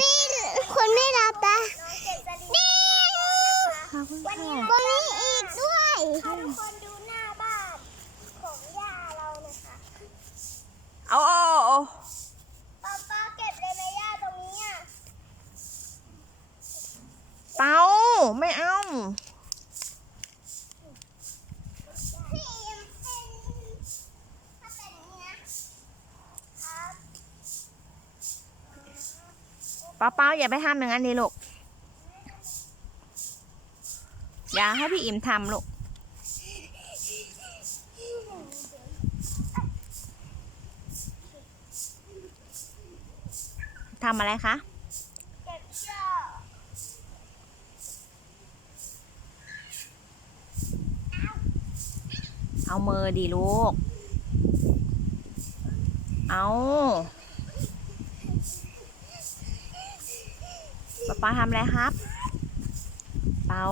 นี่คนไม่รับตานี่ขอบคุณค่ะคนนี้อีกด้วยถ้าทุกคนดูหน้าบ้านของย่าเรานะคะเอาเอาเอาป้าป้าเก็บเลยนะย่าตรงนี้อะเตาไม่เอา พี่อิมเป็นถ้าเป็นอย่างนี้นะครับ เปาเปาอย่าไปทำอย่างนั้นดิลูกอย่าให้พี่อิ่มทำลูกทำอะไรคะเอกเอามือดีลูก เอา ป๊าป๊าทำอะไรครับ เปา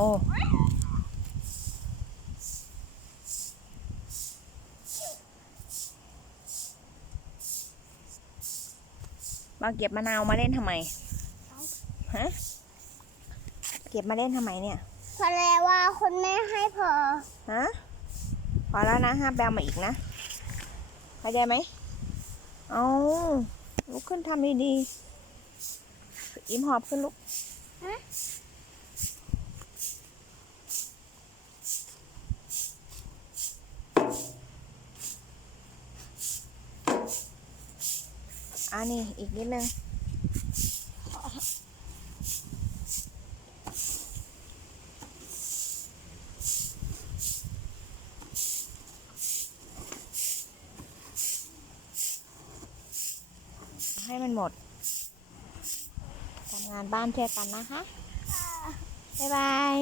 มาเก็บมะนาวมาเล่นทำไม ฮะ เก็บมาเล่นทำไมเนี่ยพอแล้วว่าคนแม่ให้พอ ฮะ พอแล้วนะห้ามแบลมาอีกนะเข้าใจไหม เอาลุกขึ้นทำดีๆ อิ่มหอบขึ้นลุกอ่านี่อีกนิดนึงให้มันหมด ทำงานบ้านช่วยกันนะคะ บ๊ายบาย